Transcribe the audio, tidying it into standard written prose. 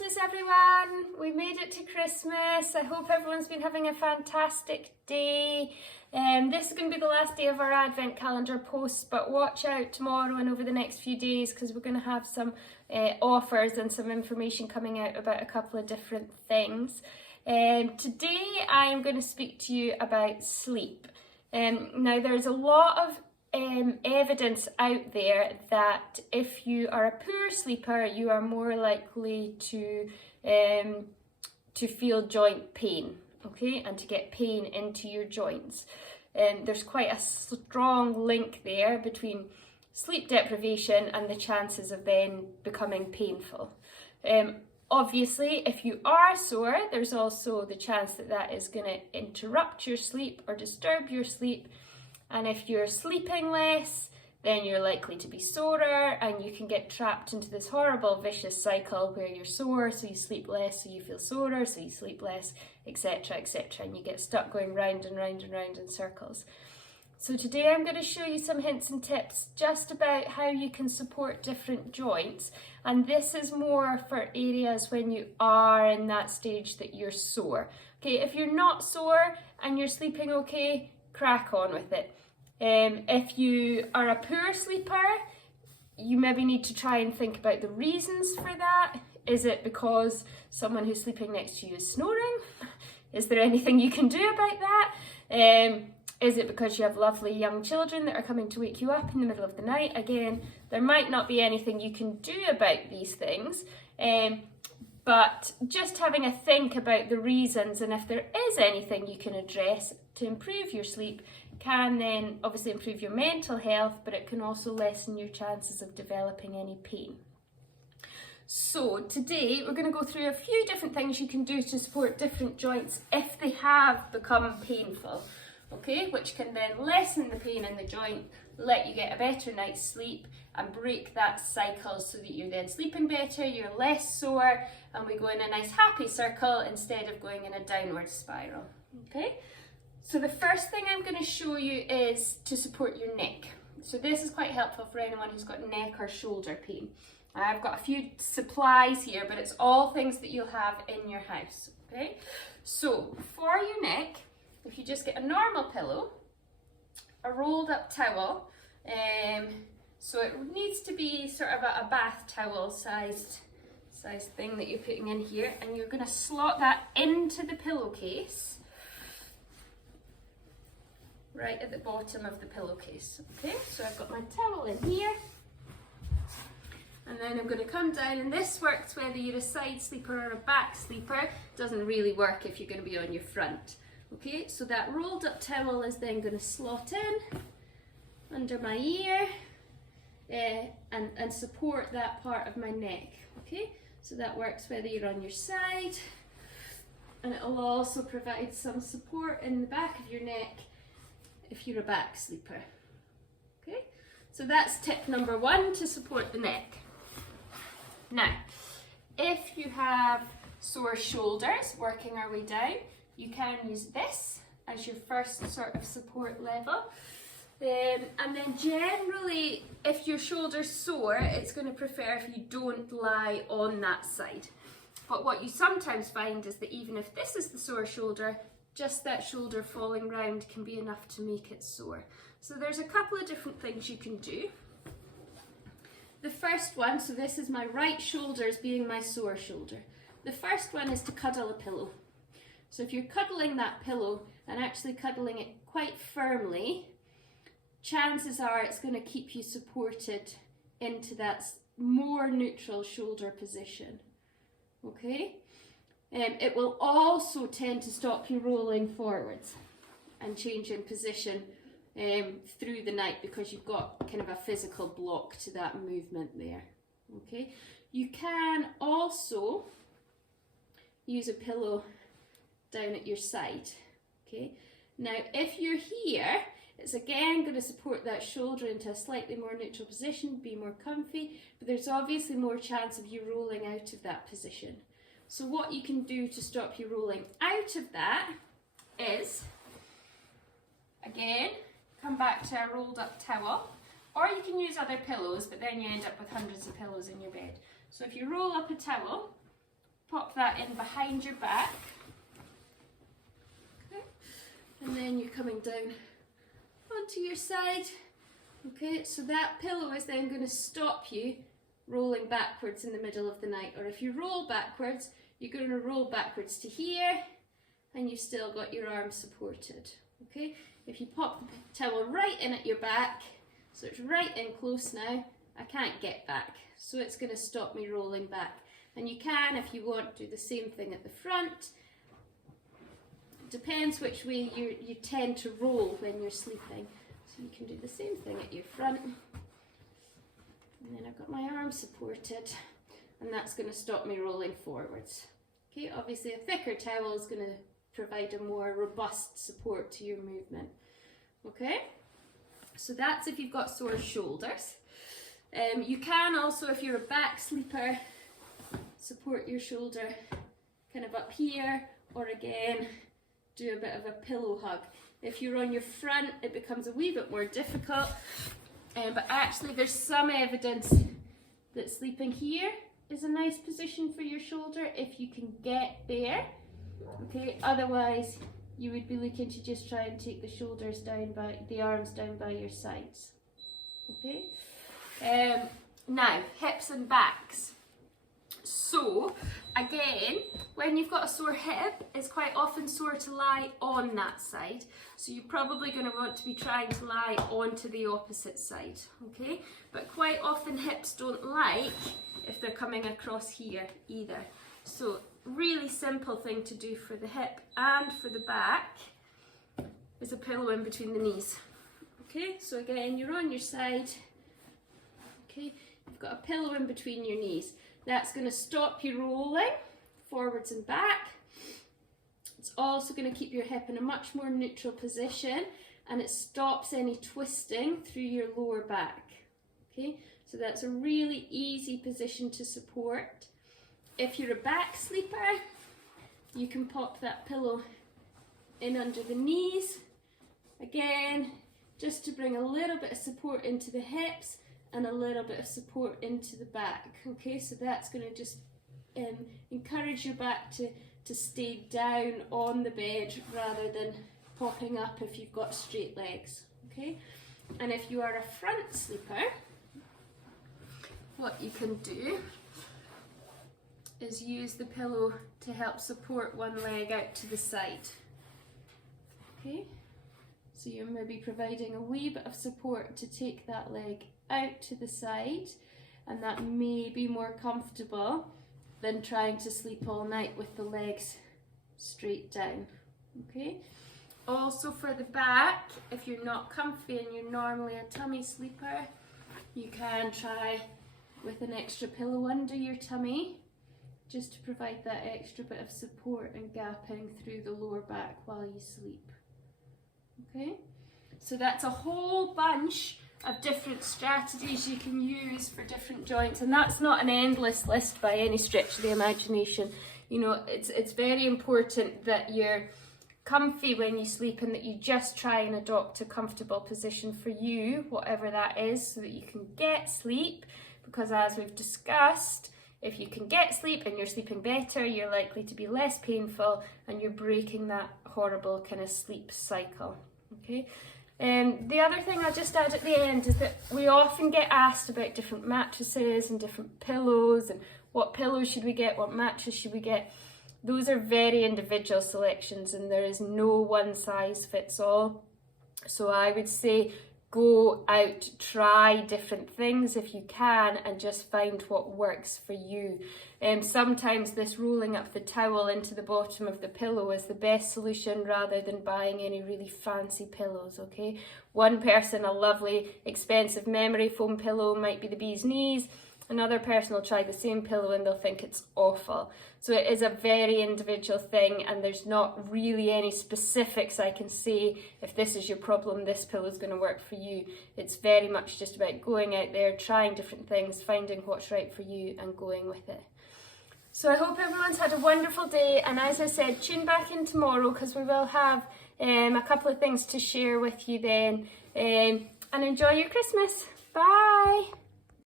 Christmas, everyone! We made it to Christmas. I hope everyone's been having a fantastic day. This is going to be the last day of our Advent calendar posts, but watch out tomorrow and over the next few days because we're going to have some offers and some information coming out about a couple of different things. Today I am going to speak to you about sleep. Now there's a lot of evidence out there that if you are a poor sleeper, you are more likely to feel joint pain, okay, and to get pain into your joints. There's quite a strong link there between sleep deprivation and the chances of then becoming painful. Obviously, if you are sore, there's also the chance that that is going to interrupt your sleep or disturb your sleep. And if you're sleeping less, then you're likely to be sorer and you can get trapped into this horrible vicious cycle where you're sore, so you sleep less, so you feel sorer, so you sleep less, etc., etc. And you get stuck going round and round and round in circles. So today I'm going to show you some hints and tips just about how you can support different joints. And this is more for areas when you are in that stage that you're sore. Okay, if you're not sore and you're sleeping okay, crack on with it. If you are a poor sleeper, you maybe need to try and think about the reasons for that. Is it because someone who's sleeping next to you is snoring? Is there anything you can do about that? Is it because you have lovely young children that are coming to wake you up in the middle of the night? Again, there might not be anything you can do about these things, but just having a think about the reasons and if there is anything you can address to improve your sleep can then obviously improve your mental health, but it can also lessen your chances of developing any pain. So today we're going to go through a few different things you can do to support different joints if they have become painful, okay, which can then lessen the pain in the joint, let you get a better night's sleep and break that cycle so that you're then sleeping better, you're less sore, and we go in a nice happy circle instead of going in a downward spiral, okay? So the first thing I'm going to show you is to support your neck. So this is quite helpful for anyone who's got neck or shoulder pain. I've got a few supplies here, but it's all things that you'll have in your house, okay? So for your neck, if you just get a normal pillow, a rolled up towel, so it needs to be sort of a bath towel sized thing that you're putting in here, and you're going to slot that into the pillowcase right at the bottom of the pillowcase. Okay, so I've got my towel in here, and then I'm going to come down, and this works whether you're a side sleeper or a back sleeper. It doesn't really work if you're going to be on your front. Okay, so that rolled up towel is then going to slot in under my ear and support that part of my neck. Okay, so that works whether you're on your side, and it will also provide some support in the back of your neck if you're a back sleeper. Okay, so that's tip number one to support the neck. Now, if you have sore shoulders, working our way down, you can use this as your first sort of support level. And then generally, if your shoulder's sore, it's going to prefer if you don't lie on that side. But what you sometimes find is that even if this is the sore shoulder, just that shoulder falling round can be enough to make it sore. So there's a couple of different things you can do. The first one, so this is my right shoulder as being my sore shoulder. The first one is to cuddle a pillow. So if you're cuddling that pillow and actually cuddling it quite firmly, chances are it's going to keep you supported into that more neutral shoulder position. Okay? It will also tend to stop you rolling forwards and changing position through the night because you've got kind of a physical block to that movement there. Okay? You can also use a pillow down at your side. Okay? Now, if you're here, it's again going to support that shoulder into a slightly more neutral position, be more comfy, but there's obviously more chance of you rolling out of that position. So what you can do to stop you rolling out of that is, again, come back to a rolled up towel, or you can use other pillows, but then you end up with hundreds of pillows in your bed. So if you roll up a towel, pop that in behind your back. Okay. And then you're coming down onto your side. Okay, so that pillow is then going to stop you rolling backwards in the middle of the night. Or if you roll backwards, you're going to roll backwards to here, and you've still got your arms supported. Okay, if you pop the towel right in at your back, so it's right in close now, I can't get back, so it's going to stop me rolling back. And you can, if you want, do the same thing at the front. It depends which way you tend to roll when you're sleeping. So you can do the same thing at your front. And then I've got my arms supported, and that's going to stop me rolling forwards. Okay, obviously a thicker towel is going to provide a more robust support to your movement. Okay, so that's if you've got sore shoulders. You can also, if you're a back sleeper, support your shoulder kind of up here, or again, do a bit of a pillow hug. If you're on your front, it becomes a wee bit more difficult, but actually there's some evidence that sleeping here is a nice position for your shoulder if you can get there. Okay, otherwise you would be looking to just try and take the shoulders down by the arms down by your sides. Okay, now hips and backs. So again, when you've got a sore hip, it's quite often sore to lie on that side, so you're probably going to want to be trying to lie onto the opposite side. Okay, but quite often hips don't like if they're coming across here either. So really simple thing to do for the hip and for the back is a pillow in between the knees. Okay, so again, you're on your side. Okay, you've got a pillow in between your knees. That's going to stop you rolling forwards and back. It's also going to keep your hip in a much more neutral position, and it stops any twisting through your lower back. Okay, so that's a really easy position to support. If you're a back sleeper, you can pop that pillow in under the knees. Again, just to bring a little bit of support into the hips and a little bit of support into the back. Okay, so that's going to just encourage your back to stay down on the bed rather than popping up if you've got straight legs. Okay, and if you are a front sleeper, what you can do is use the pillow to help support one leg out to the side. Okay, so you're maybe providing a wee bit of support to take that leg out to the side, and that may be more comfortable than trying to sleep all night with the legs straight down. Okay, also for the back, if you're not comfy and you're normally a tummy sleeper, you can try with an extra pillow under your tummy, just to provide that extra bit of support and gapping through the lower back while you sleep. Okay, so that's a whole bunch of different strategies you can use for different joints, and that's not an endless list by any stretch of the imagination. You know, it's very important that you're comfy when you sleep and that you just try and adopt a comfortable position for you, whatever that is, so that you can get sleep, because as we've discussed, if you can get sleep and you're sleeping better, you're likely to be less painful and you're breaking that horrible kind of sleep cycle. Okay. The other thing I'll just add at the end is that we often get asked about different mattresses and different pillows, and what pillow should we get, what mattress should we get. Those are very individual selections, and there is no one size fits all. So I would say go out, try different things if you can, and just find what works for you. Sometimes this rolling up the towel into the bottom of the pillow is the best solution rather than buying any really fancy pillows, okay? One person, a lovely expensive memory foam pillow might be the bee's knees. Another person will try the same pillow and they'll think it's awful. So it is a very individual thing, and there's not really any specifics I can say, if this is your problem, this pillow is going to work for you. It's very much just about going out there, trying different things, finding what's right for you and going with it. So I hope everyone's had a wonderful day, and as I said, tune back in tomorrow because we will have a couple of things to share with you then. And enjoy your Christmas. Bye!